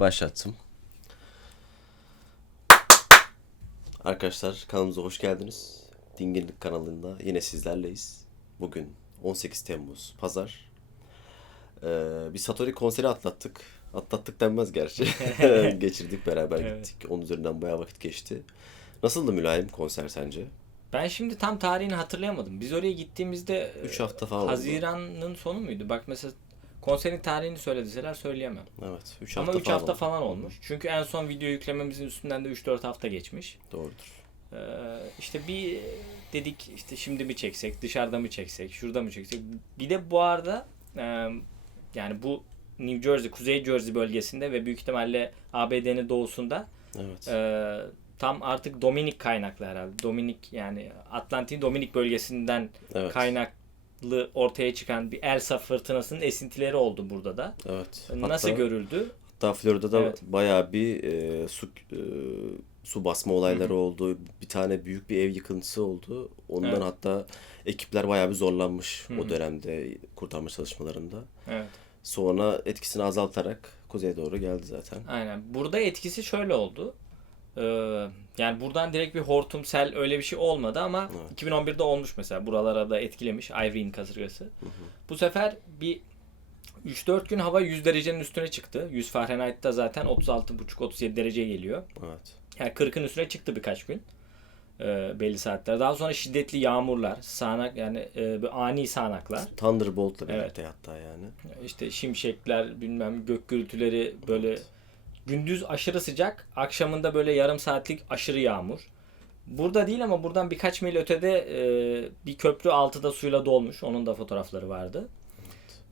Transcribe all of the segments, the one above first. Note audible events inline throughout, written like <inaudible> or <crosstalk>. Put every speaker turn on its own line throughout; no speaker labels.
Başlattım. Arkadaşlar kanalımıza hoş geldiniz. Dinginlik kanalında yine sizlerleyiz. Bugün 18 Temmuz Pazar. Ee, bir Satori konseri atlattık. Atlattık denmez gerçi. <laughs> <laughs> Geçirdik beraber
Evet.
gittik. Onun üzerinden bayağı vakit geçti. Nasıldı mülayim konser sence?
Ben şimdi tam tarihini hatırlayamadım. Biz oraya gittiğimizde
3 hafta falan oldu.
Haziran'ın sonu muydu? Bak mesela konserin tarihini söylediler söyleyemem.
Evet 3 hafta
Ama 3
falan
hafta falan olmuş. Çünkü en son video yüklememizin üstünden de 3-4 hafta geçmiş.
Doğrudur.
Ee, işte bir dedik işte şimdi mi çeksek, dışarıda mı çeksek, şurada mı çeksek. Bir de bu arada e, yani bu New Jersey, Kuzey Jersey bölgesinde ve büyük ihtimalle ABD'nin doğusunda
Evet.
Ee, tam artık Dominik kaynaklı herhalde. Dominik yani Atlantik Dominik bölgesinden
evet.
kaynaklı ortaya çıkan bir Elsa fırtınasının esintileri oldu burada da.
Evet.
Nasıl
Hatta-
görüldü?
Hatta Florida'da
Evet.
bayağı bir e, su e, su basma olayları oldu. Bir tane büyük bir ev yıkıntısı oldu. Ondan
Evet.
hatta ekipler bayağı bir zorlanmış
Hı
o dönemde kurtarma çalışmalarında.
Evet.
Sonra etkisini azaltarak kuzeye doğru geldi zaten.
Aynen. Burada etkisi şöyle oldu. Ee, yani buradan direkt bir hortum, sel öyle bir şey olmadı ama
Evet.
2011'de olmuş mesela. Buralara da etkilemiş Irene kasırgası. Bu sefer bir 3-4 gün hava 100 derecenin üstüne çıktı. 100 Fahrenheit'ta zaten 36,5-37 derece geliyor.
Evet.
Yani 40'ın üstüne çıktı birkaç gün. Ee, belli saatler. Daha sonra şiddetli yağmurlar, sağanak yani e, ani sağanaklar.
Thunderbolt'la
Evet.
birlikte hatta yani.
İşte şimşekler, bilmem gök gürültüleri böyle
Evet.
Gündüz aşırı sıcak, akşamında böyle yarım saatlik aşırı yağmur. Burada değil ama buradan birkaç mil ötede e, bir köprü altıda suyla dolmuş. Onun da fotoğrafları vardı.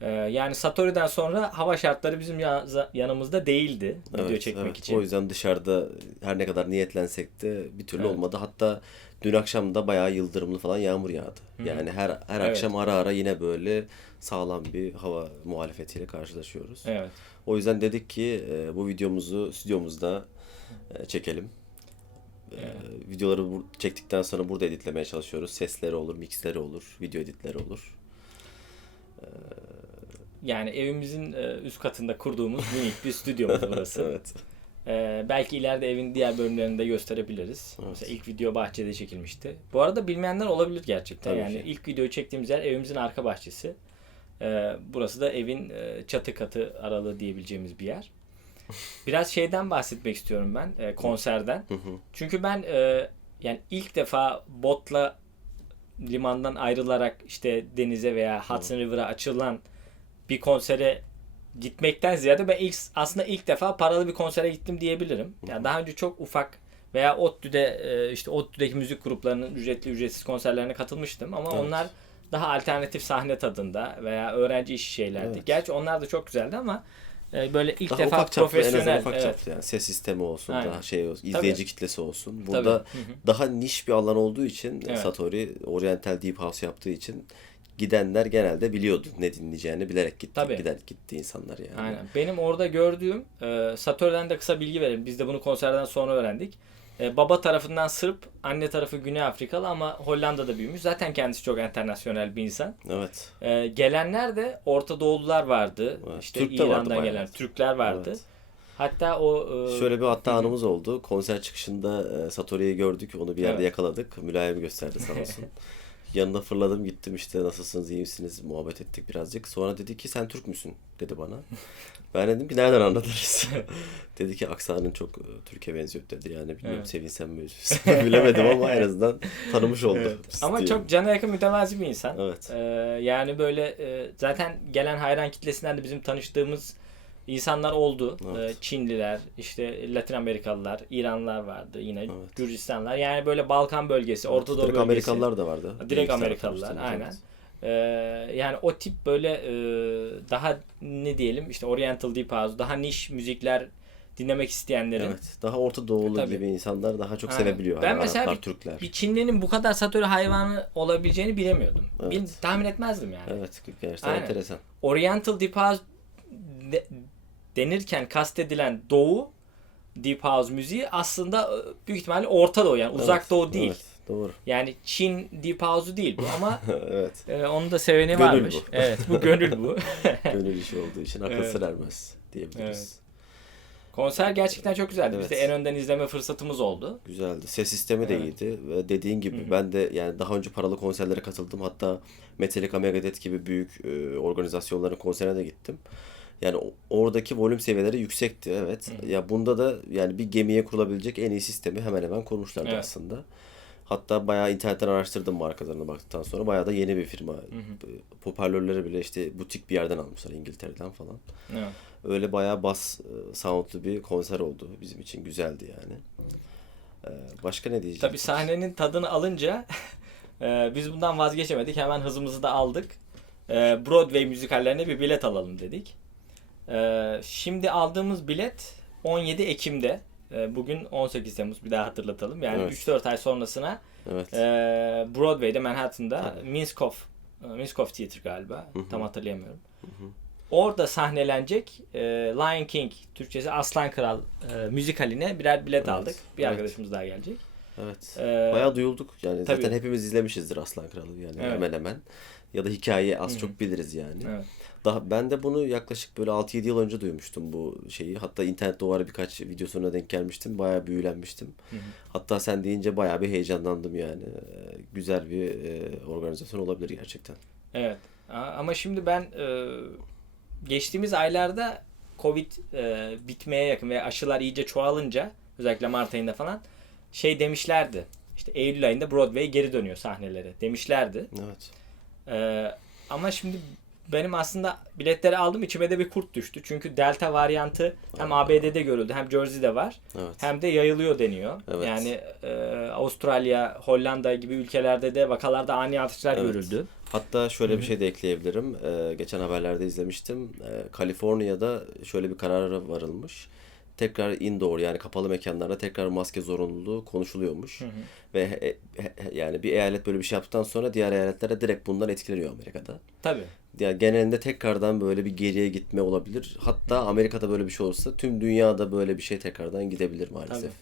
E, yani Satori'den sonra hava şartları bizim ya- yanımızda değildi video
Evet,
çekmek
evet.
için.
O yüzden dışarıda her ne kadar niyetlensek de bir türlü
Evet.
olmadı. Hatta dün akşam da bayağı yıldırımlı falan yağmur yağdı.
Hı.
Yani her her
Evet.
akşam ara ara yine böyle sağlam bir hava muhalefetiyle karşılaşıyoruz.
Evet.
O yüzden dedik ki e, bu videomuzu stüdyomuzda e, çekelim. E, videoları bur- çektikten sonra burada editlemeye çalışıyoruz. Sesleri olur, mixleri olur, video editleri olur.
Yani evimizin e, üst katında kurduğumuz <laughs> minik bir stüdyomuz burası.
evet.
E, belki ileride evin diğer bölümlerini de gösterebiliriz.
Evet.
Mesela ilk video bahçede çekilmişti. Bu arada bilmeyenler olabilir gerçekten.
Tabii
yani
ki.
ilk videoyu çektiğimiz yer evimizin arka bahçesi. E, burası da evin e, çatı katı aralığı diyebileceğimiz bir yer. Biraz şeyden bahsetmek istiyorum ben e, konserden. Çünkü ben e, yani ilk defa botla limandan ayrılarak işte denize veya Hudson River'a açılan bir konsere gitmekten ziyade ben ilk aslında ilk defa paralı bir konsere gittim diyebilirim. Yani daha önce çok ufak veya ODTÜ'de e, işte ODTÜ'deki müzik gruplarının ücretli ücretsiz konserlerine katılmıştım ama
Evet.
onlar daha alternatif sahne tadında veya öğrenci işi şeylerdi.
Evet.
Gerçi onlar da çok güzeldi ama e, böyle ilk
Daha
defa
ufak çaplı, en
profesyonel
ufak
evet.
çaplı yani ses sistemi olsun,
Aynen.
daha şey olsun,
Tabii.
izleyici kitlesi olsun.
Tabii.
Burada
Hı hı.
daha niş bir alan olduğu için
Evet.
Satori Oriental Deep House yaptığı için gidenler genelde biliyordu ne dinleyeceğini bilerek gitti.
Tabii.
Gider gitti insanlar yani.
Aynen. Benim orada gördüğüm e, Satürn'den de kısa bilgi verelim. Biz de bunu konserden sonra öğrendik. E, baba tarafından Sırp, anne tarafı Güney Afrikalı ama Hollanda'da büyümüş. Zaten kendisi çok internasyonel bir insan.
Evet.
E, gelenler de Orta Doğulular vardı.
Evet.
İşte
Türk vardı
İran'dan
bayağı.
gelen Türkler vardı.
Evet.
Hatta o e,
Şöyle bir hatta anımız oldu. Konser çıkışında e, Satori'yi gördük. Onu bir yerde
Evet.
yakaladık. Mülayim gösterdi sağ olsun. <laughs> Yanına fırladım gittim işte nasılsınız iyi misiniz muhabbet ettik birazcık. Sonra dedi ki sen Türk müsün dedi bana. <laughs> Ben dedim ki nereden anladınız? <laughs> dedi ki aksanın çok Türkiye benziyor dedi. Yani bilmiyorum
Evet.
sevinsem mi üzülsem <laughs> bilemedim ama en azından tanımış oldum.
Evet. Ama çok cana yakın mütevazi bir insan.
Evet.
Ee, yani böyle e, zaten gelen hayran kitlesinden de bizim tanıştığımız insanlar oldu.
Evet.
Ee, Çinliler, işte Latin Amerikalılar, İranlılar vardı yine
Evet.
Gürcistanlar. Yani böyle Balkan bölgesi, Orta Doğu
Direkt
bölgesi.
Amerikalılar da vardı.
Direkt Amerikalılar, aynen.
evet.
Ee, yani o tip böyle e, daha ne diyelim işte Oriental Deep House, daha niş müzikler dinlemek isteyenlerin
Evet. Daha Orta Doğulu
Tabii.
gibi insanlar daha çok
Aynen.
sevebiliyor.
Ben
Hani
mesela
Araplar,
bir-
Türkler.
bir Çinlinin bu kadar satörü hayvanı olabileceğini bilemiyordum.
Evet.
Bil- tahmin etmezdim yani.
Evet, gerçekten
Aynen.
enteresan.
Oriental Deep House de- denirken kastedilen Doğu Deep House müziği aslında e, büyük ihtimalle Orta Doğu yani uzak
Evet,
Doğu değil.
Evet, doğru.
Yani Çin Deep House'u değil bu ama <laughs>
evet.
e, onun da seveni
Gönül
varmış.
bu.
Evet bu gönül bu. <laughs>
Gönül işi <laughs> olduğu için akıl
Evet.
ermez diyebiliriz.
Konser gerçekten çok güzeldi. Biz
Evet.
de en önden izleme fırsatımız oldu.
Güzeldi. Ses sistemi de
Evet.
iyiydi. Ve dediğin gibi ben de yani daha önce paralı konserlere katıldım. Hatta Metallica, Megadeth gibi büyük e, organizasyonların konserine de gittim. Yani oradaki volüm seviyeleri yüksekti evet. Ya bunda da yani bir gemiye kurulabilecek en iyi sistemi hemen hemen kurmuşlardı
Evet.
aslında. Hatta bayağı internetten araştırdım markalarına baktıktan sonra. Bayağı da yeni bir firma. Hoparlörleri bile işte butik bir yerden almışlar İngiltere'den falan.
Evet.
Öyle bayağı bas e, soundlu bir konser oldu bizim için. Güzeldi yani. E, Başka ne diyeceğim?
Tabii sahnenin tadını alınca <laughs> e, biz bundan vazgeçemedik. Hemen hızımızı da aldık. E, Broadway müzikallerine bir bilet alalım dedik. E, şimdi aldığımız bilet 17 Ekim'de. E, bugün 18 Temmuz bir daha hatırlatalım. Yani
Evet.
3-4 ay sonrasına
Evet.
e, Broadway'de Manhattan'da
Evet.
Minskoff e, Minskoff Theater galiba. Tam hatırlayamıyorum. Orada sahnelenecek e, Lion King Türkçesi Aslan Kral e, müzikaline birer bilet
Evet,
aldık. Bir
evet.
arkadaşımız daha gelecek.
Evet.
E,
Bayağı duyulduk. Yani
tabii.
zaten hepimiz izlemişizdir Aslan Kralı yani
Evet.
hemen hemen. Ya da hikayeyi az çok biliriz yani.
Evet.
Daha ben de bunu yaklaşık böyle 6-7 yıl önce duymuştum bu şeyi. Hatta internette o ara birkaç videosuna denk gelmiştim. Bayağı büyülenmiştim. Hatta sen deyince bayağı bir heyecanlandım yani. Ee, Güzel bir e, organizasyon olabilir gerçekten.
Evet. Ama şimdi ben e, geçtiğimiz aylarda Covid e, bitmeye yakın ve aşılar iyice çoğalınca özellikle Mart ayında falan şey demişlerdi. İşte Eylül ayında Broadway geri dönüyor sahnelere demişlerdi.
Evet.
E, ama şimdi benim aslında biletleri aldım içime de bir kurt düştü. Çünkü Delta varyantı hem ABD'de görüldü hem Jersey'de var.
Evet.
Hem de yayılıyor deniyor.
Evet.
Yani e, Avustralya, Hollanda gibi ülkelerde de vakalarda ani artışlar
Evet.
görüldü.
Hatta şöyle bir şey de ekleyebilirim. Ee, geçen haberlerde izlemiştim. Ee, Kaliforniya'da şöyle bir karara varılmış. Tekrar indoor yani kapalı mekanlarda tekrar maske zorunluluğu konuşuluyormuş. Ve he- he- yani bir eyalet böyle bir şey yaptıktan sonra diğer eyaletlere direkt bundan etkileniyor Amerika'da.
Tabii.
Yani genelinde tekrardan böyle bir geriye gitme olabilir. Hatta Amerika'da böyle bir şey olursa tüm dünyada böyle bir şey tekrardan gidebilir maalesef.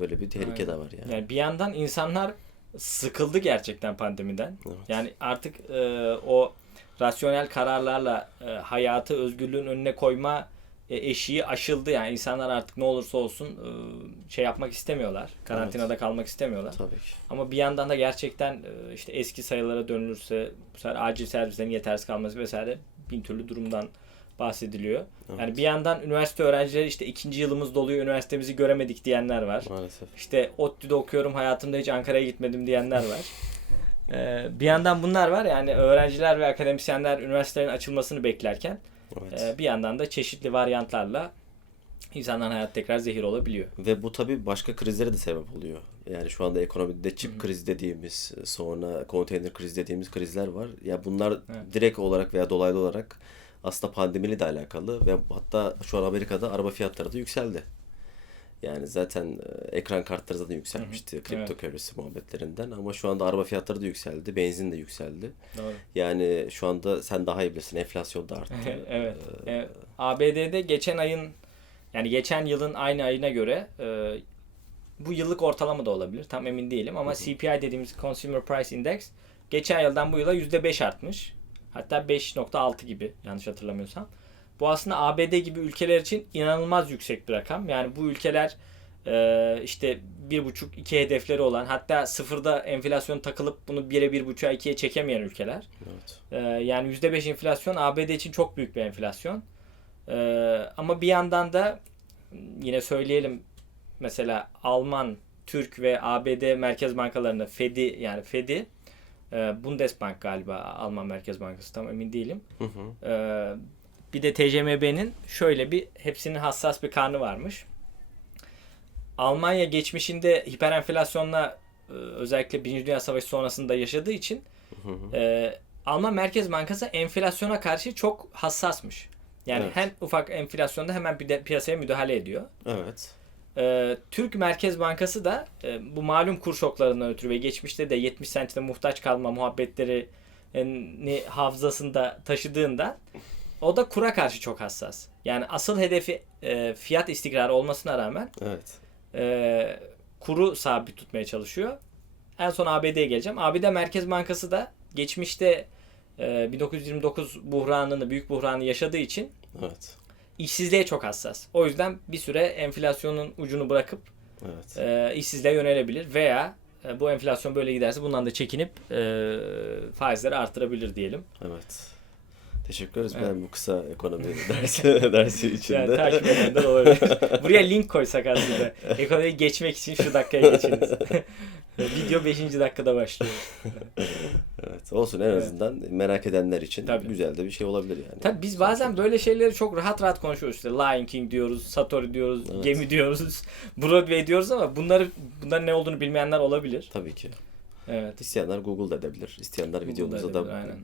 Öyle bir tehlike de var yani.
Yani bir yandan insanlar sıkıldı gerçekten pandemiden.
Evet.
Yani artık e, o rasyonel kararlarla e, hayatı özgürlüğün önüne koyma eşiği aşıldı. Yani insanlar artık ne olursa olsun e, şey yapmak istemiyorlar. Karantinada kalmak istemiyorlar.
Tabii ki.
Ama bir yandan da gerçekten e, işte eski sayılara dönülürse bu sefer acil servislerin yetersiz kalması vesaire bin türlü durumdan bahsediliyor. Yani bir yandan üniversite öğrencileri işte ikinci yılımız doluyor üniversitemizi göremedik diyenler var.
Maalesef.
İşte ODTÜ'de okuyorum hayatımda hiç Ankara'ya gitmedim diyenler var. Ee, <laughs> bir yandan bunlar var yani öğrenciler ve akademisyenler üniversitelerin açılmasını beklerken
Evet.
e, bir yandan da çeşitli varyantlarla insanların hayatı tekrar zehir olabiliyor.
Ve bu tabii başka krizlere de sebep oluyor. Yani şu anda ekonomide çip krizi dediğimiz, sonra konteyner krizi dediğimiz krizler var. Ya bunlar direkt olarak veya dolaylı olarak aslında pandemiyle de alakalı ve hatta şu an Amerika'da araba fiyatları da yükseldi. Yani zaten e, ekran kartları zaten yükselmişti cryptocurrency muhabbetlerinden ama şu anda araba fiyatları da yükseldi, benzin de yükseldi.
Doğru.
Yani şu anda sen daha iyi bilirsin enflasyon da arttı.
evet. evet. ABD'de geçen ayın yani geçen yılın aynı ayına göre e, bu yıllık ortalama da olabilir. Tam emin değilim ama CPI dediğimiz Consumer Price Index geçen yıldan bu yıla %5 artmış. Hatta 5.6 gibi yanlış hatırlamıyorsam. Bu aslında ABD gibi ülkeler için inanılmaz yüksek bir rakam. Yani bu ülkeler e, işte 1.5-2 hedefleri olan hatta sıfırda enflasyon takılıp bunu 1'e 1.5'a 2'ye çekemeyen ülkeler.
Evet.
Ee, yani %5 enflasyon ABD için çok büyük bir enflasyon. Ee, ama bir yandan da yine söyleyelim mesela Alman, Türk ve ABD merkez bankalarında Fed'i yani Fed'i e, Bundesbank galiba Alman Merkez Bankası tam emin değilim.
Hı hı.
Bir de TCMB'nin şöyle bir hepsinin hassas bir karnı varmış. Almanya geçmişinde hiperenflasyonla e, özellikle Birinci Dünya Savaşı sonrasında yaşadığı için e, Alman Merkez Bankası enflasyona karşı çok hassasmış. Yani
Evet.
hem ufak enflasyonda hemen bir de piyasaya müdahale ediyor.
Evet.
E, Türk Merkez Bankası da e, bu malum kur şoklarından ötürü ve geçmişte de 70 sentine muhtaç kalma muhabbetlerini hafızasında taşıdığından o da kura karşı çok hassas. Yani asıl hedefi e, fiyat istikrarı olmasına rağmen
Evet.
e, kuru sabit tutmaya çalışıyor. En son ABD'ye geleceğim. ABD Merkez Bankası da geçmişte e, 1929 buhranını, büyük buhranı yaşadığı için
Evet.
işsizliğe çok hassas. O yüzden bir süre enflasyonun ucunu bırakıp
Evet.
e, işsizliğe yönelebilir veya e, bu enflasyon böyle giderse bundan da çekinip e, faizleri artırabilir diyelim.
Evet. Teşekkür ederiz
Evet.
ben bu kısa ekonomi dersi, <laughs> dersi için
Yani takip edenler olabilir. <laughs> Buraya link koysak aslında. Ekonomiyi geçmek için şu dakikaya geçiniz. <laughs> Video 5. dakikada başlıyor.
Evet. Olsun en
Evet.
azından merak edenler için
Tabii.
güzel de bir şey olabilir yani.
Tabii biz bazen böyle şeyleri çok rahat rahat konuşuyoruz. İşte Lion King diyoruz, Satori diyoruz,
Evet.
gemi diyoruz, Broadway diyoruz ama bunları bunların ne olduğunu bilmeyenler olabilir.
Tabii ki.
Evet.
İsteyenler Google'da edebilir. İsteyenler
Google'da
videomuzda da
aynen.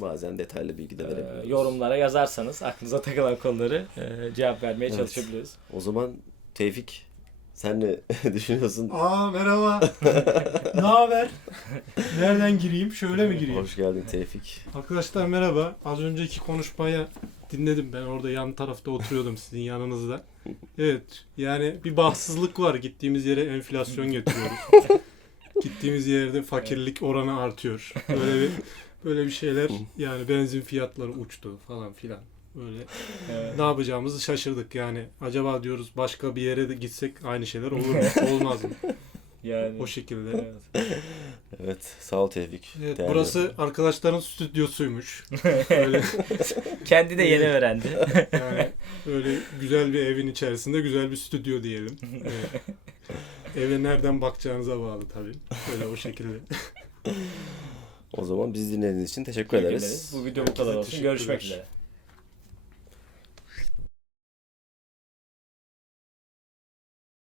Bazen detaylı bilgi de
Ee,
verebiliriz.
yorumlara yazarsanız aklınıza takılan konuları e, cevap vermeye
Evet.
çalışabiliriz.
O zaman Tevfik sen ne <laughs> düşünüyorsun?
Aa merhaba. <laughs> ne haber? Nereden gireyim? Şöyle mi gireyim?
Hoş geldin Tevfik.
Arkadaşlar merhaba. Az önceki konuşmayı dinledim. Ben orada yan tarafta oturuyordum sizin yanınızda. Evet. Yani bir bahtsızlık var. Gittiğimiz yere enflasyon getiriyoruz. <laughs> Gittiğimiz yerde fakirlik oranı artıyor. Böyle bir böyle bir şeyler yani benzin fiyatları uçtu falan filan. Böyle <laughs>
Evet.
ne yapacağımızı şaşırdık yani. Acaba diyoruz başka bir yere de gitsek aynı şeyler olur mu? <laughs> Olmaz mı?
Yani
O şekilde.
evet.
Evet sağ ol Tevfik.
Evet,
Değerli-
burası arkadaşların stüdyosuymuş. Öyle <laughs>
kendi de yeni öğrendi.
yani öyle güzel bir evin içerisinde güzel bir stüdyo diyelim. Evet. Eve nereden bakacağınıza bağlı tabii. Böyle o şekilde.
O zaman bizi dinlediğiniz için teşekkür,
Teşekkür
ederiz.
ederiz. Bu video bu kadar olsun. Görüşmek üzere.